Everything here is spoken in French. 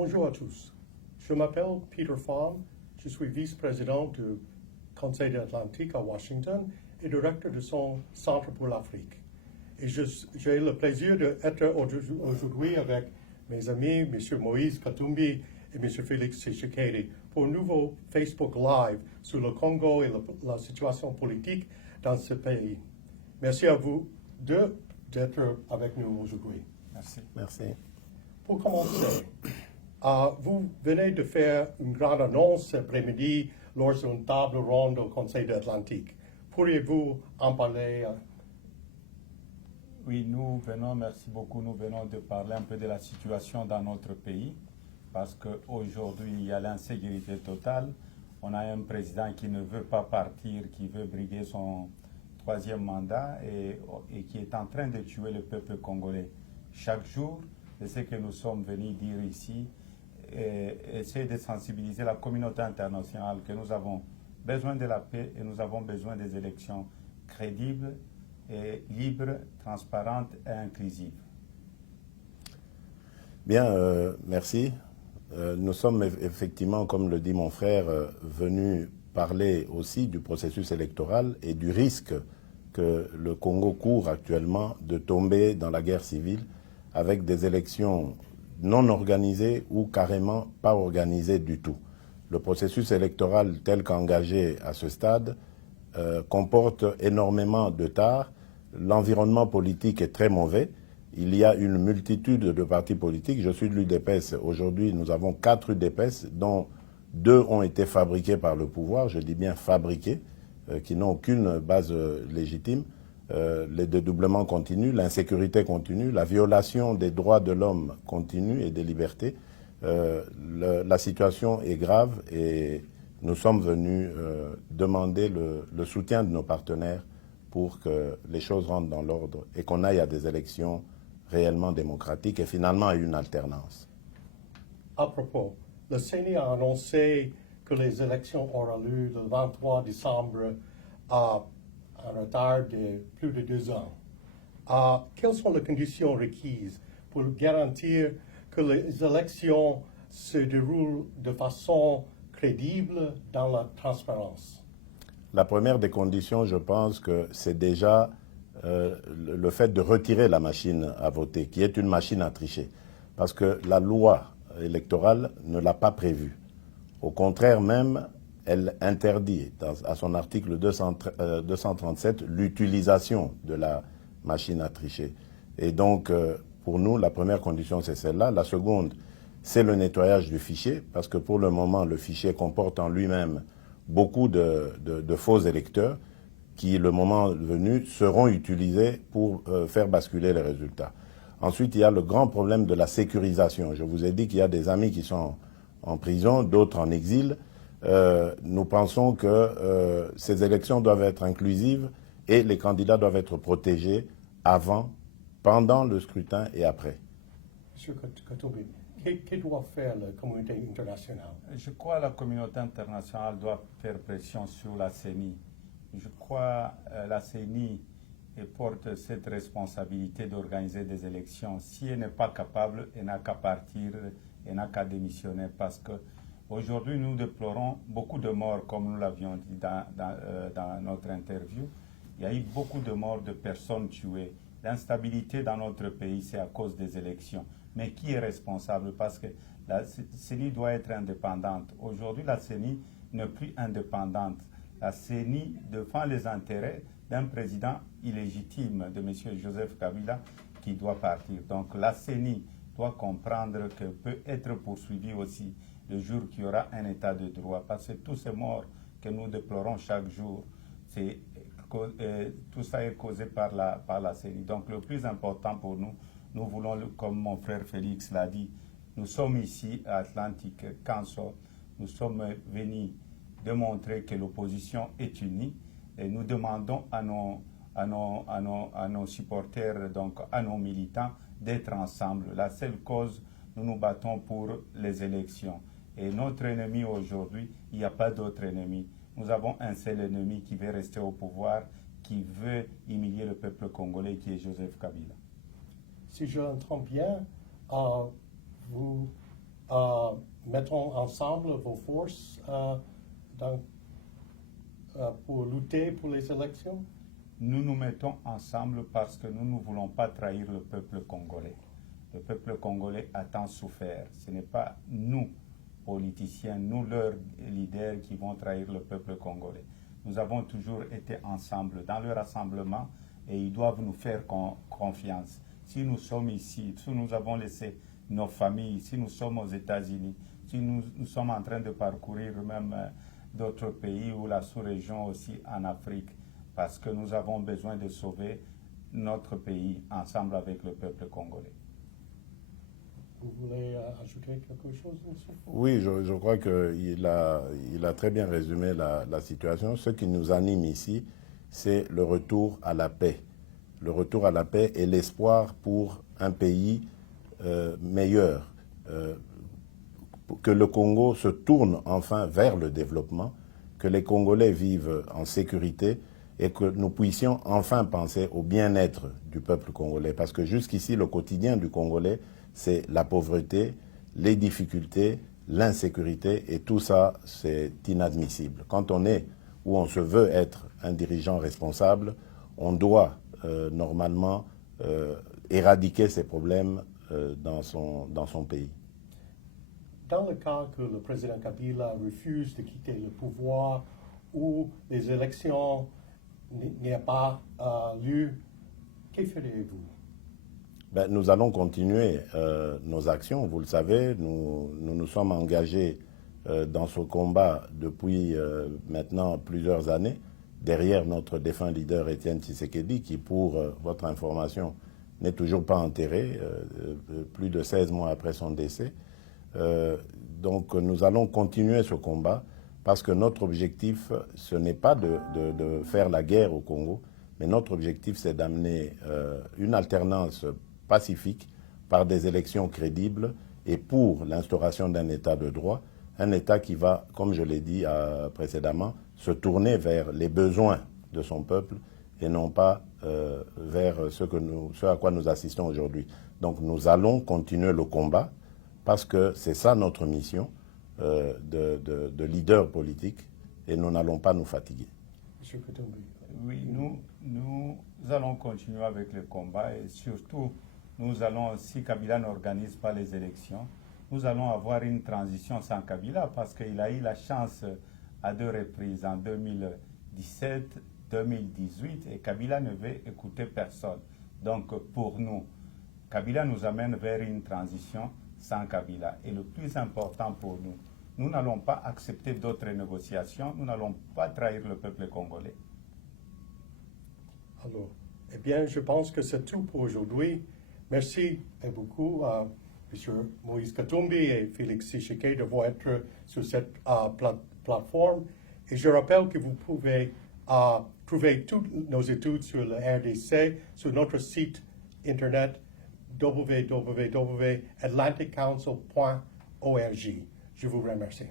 Bonjour à tous. Je m'appelle Peter Pham. Je suis vice-président du Conseil de l'Atlantique à Washington et directeur de son Centre pour l'Afrique. Et j'ai le plaisir d'être aujourd'hui avec mes amis, M. Moïse Katumbi et M. Félix Tshisekedi, pour un nouveau Facebook Live sur le Congo et la situation politique dans ce pays. Merci à vous deux d'être avec nous aujourd'hui. Merci. Merci. Pour commencer, vous venez de faire une grande annonce cet après-midi lors d'une table ronde au Conseil de l'Atlantique. Pourriez-vous en parler? Oui, merci beaucoup, nous venons de parler un peu de la situation dans notre pays, parce qu'aujourd'hui, il y a l'insécurité totale. On a un président qui ne veut pas partir, qui veut briguer son troisième mandat et qui est en train de tuer le peuple congolais. Chaque jour, c'est ce que nous sommes venus dire ici, essayer de sensibiliser la communauté internationale que nous avons besoin de la paix et nous avons besoin des élections crédibles, et libres, transparentes et inclusives. Bien, merci. Nous sommes effectivement, comme le dit mon frère, venus parler aussi du processus électoral et du risque que le Congo court actuellement de tomber dans la guerre civile avec des élections non organisées ou carrément pas organisées du tout. Le processus électoral tel qu'engagé à ce stade comporte énormément de tares. L'environnement politique est très mauvais. Il y a une multitude de partis politiques. Je suis de l'UDPS. Aujourd'hui, nous avons 4 UDPS, dont 2 ont été fabriqués par le pouvoir, je dis bien fabriqués, qui n'ont aucune base légitime. Les dédoublements continuent, l'insécurité continue, la violation des droits de l'homme continue et des libertés. La situation est grave et nous sommes venus demander le soutien de nos partenaires pour que les choses rentrent dans l'ordre et qu'on aille à des élections réellement démocratiques et finalement à une alternance. À propos, le CENI a annoncé que les élections auront lieu le 23 décembre à un retard de plus de 2 ans. Quelles sont les conditions requises pour garantir que les élections se déroulent de façon crédible dans la transparence? La première des conditions, je pense que c'est déjà le fait de retirer la machine à voter, qui est une machine à tricher. Parce que la loi électorale ne l'a pas prévu. Au contraire même, elle interdit, à son article 237, l'utilisation de la machine à tricher. Et donc, pour nous, la première condition, c'est celle-là. La seconde, c'est le nettoyage du fichier, parce que pour le moment, le fichier comporte en lui-même beaucoup de faux électeurs qui, le moment venu, seront utilisés pour faire basculer les résultats. Ensuite, il y a le grand problème de la sécurisation. Je vous ai dit qu'il y a des amis qui sont en prison, d'autres en exil. Nous pensons que ces élections doivent être inclusives et les candidats doivent être protégés avant, pendant le scrutin et après. Monsieur Katumbi, que doit faire la communauté internationale? Je crois que la communauté internationale doit faire pression sur la CENI. Je crois que la CENI porte cette responsabilité d'organiser des élections. Si elle n'est pas capable, elle n'a qu'à partir, elle n'a qu'à démissionner parce qu'aujourd'hui, nous déplorons beaucoup de morts, comme nous l'avions dit dans notre interview. Il y a eu beaucoup de morts de personnes tuées. L'instabilité dans notre pays, c'est à cause des élections. Mais qui est responsable? Parce que la CENI doit être indépendante. Aujourd'hui, la CENI n'est plus indépendante. La CENI défend les intérêts d'un président illégitime, de M. Joseph Kabila, qui doit partir. Donc la CENI doit comprendre qu'elle peut être poursuivie aussi le jour qu'il y aura un état de droit. Parce que tous ces morts que nous déplorons chaque jour, tout ça est causé par la CENI. Donc le plus important pour nous, nous voulons, comme mon frère Félix l'a dit, nous sommes ici à Atlantic Council, nous sommes venus démontrer que l'opposition est unie et nous demandons à nos supporters, donc à nos militants, d'être ensemble. La seule cause, nous nous battons pour les élections. Et notre ennemi aujourd'hui, il n'y a pas d'autre ennemi. Nous avons un seul ennemi qui veut rester au pouvoir, qui veut humilier le peuple congolais, qui est Joseph Kabila. Si je l'entends bien, vous mettons ensemble vos forces pour lutter pour les élections? Nous nous mettons ensemble parce que nous ne voulons pas trahir le peuple congolais. Le peuple congolais a tant souffert. Ce n'est pas nous, politiciens, nous, leurs leaders, qui vont trahir le peuple congolais. Nous avons toujours été ensemble dans le rassemblement et ils doivent nous faire confiance. Si nous sommes ici, si nous avons laissé nos familles, si nous sommes aux États-Unis, si nous sommes en train de parcourir même d'autres pays ou la sous-région aussi en Afrique, parce que nous avons besoin de sauver notre pays ensemble avec le peuple congolais. Vous voulez ajouter quelque chose, M. Fou? Oui, je crois qu'il a très bien résumé la situation. Ce qui nous anime ici, c'est le retour à la paix. Le retour à la paix et l'espoir pour un pays meilleur. Que le Congo se tourne enfin vers le développement, que les Congolais vivent en sécurité et que nous puissions enfin penser au bien-être du peuple congolais. Parce que jusqu'ici, le quotidien du Congolais, c'est la pauvreté, les difficultés, l'insécurité, et tout ça, c'est inadmissible. Quand on est ou on se veut être un dirigeant responsable, on doit normalement éradiquer ces problèmes dans son pays. Dans le cas que le président Kabila refuse de quitter le pouvoir ou les élections n'y a pas lieu, que feriez-vous? Nous allons continuer nos actions. Vous le savez, nous sommes engagés dans ce combat depuis maintenant plusieurs années, derrière notre défunt leader Étienne Tshisekedi, qui, pour votre information, n'est toujours pas enterré, plus de 16 mois après son décès. Donc nous allons continuer ce combat parce que notre objectif, ce n'est pas de faire la guerre au Congo, mais notre objectif, c'est d'amener une alternance pacifique par des élections crédibles et pour l'instauration d'un État de droit, un État qui va, comme je l'ai dit précédemment, se tourner vers les besoins de son peuple et non pas vers ce à quoi nous assistons aujourd'hui. Donc nous allons continuer le combat parce que c'est ça notre mission de leader politique et nous n'allons pas nous fatiguer. M. Katumbi. Oui, nous allons continuer avec le combat et surtout, nous allons, si Kabila n'organise pas les élections, nous allons avoir une transition sans Kabila parce qu'il a eu la chance à 2 reprises, en 2017, 2018, et Kabila ne veut écouter personne. Donc pour nous, Kabila nous amène vers une transition sans Kabila. Et le plus important pour nous, nous n'allons pas accepter d'autres négociations, nous n'allons pas trahir le peuple congolais. Alors, eh bien, je pense que c'est tout pour aujourd'hui. Merci beaucoup à M. Moïse Katumbi et Félix Tshisekedi d'avoir été sur cette plateforme. Et je rappelle que vous pouvez trouver toutes nos études sur le RDC sur notre site internet www.atlanticcouncil.org. Je vous remercie.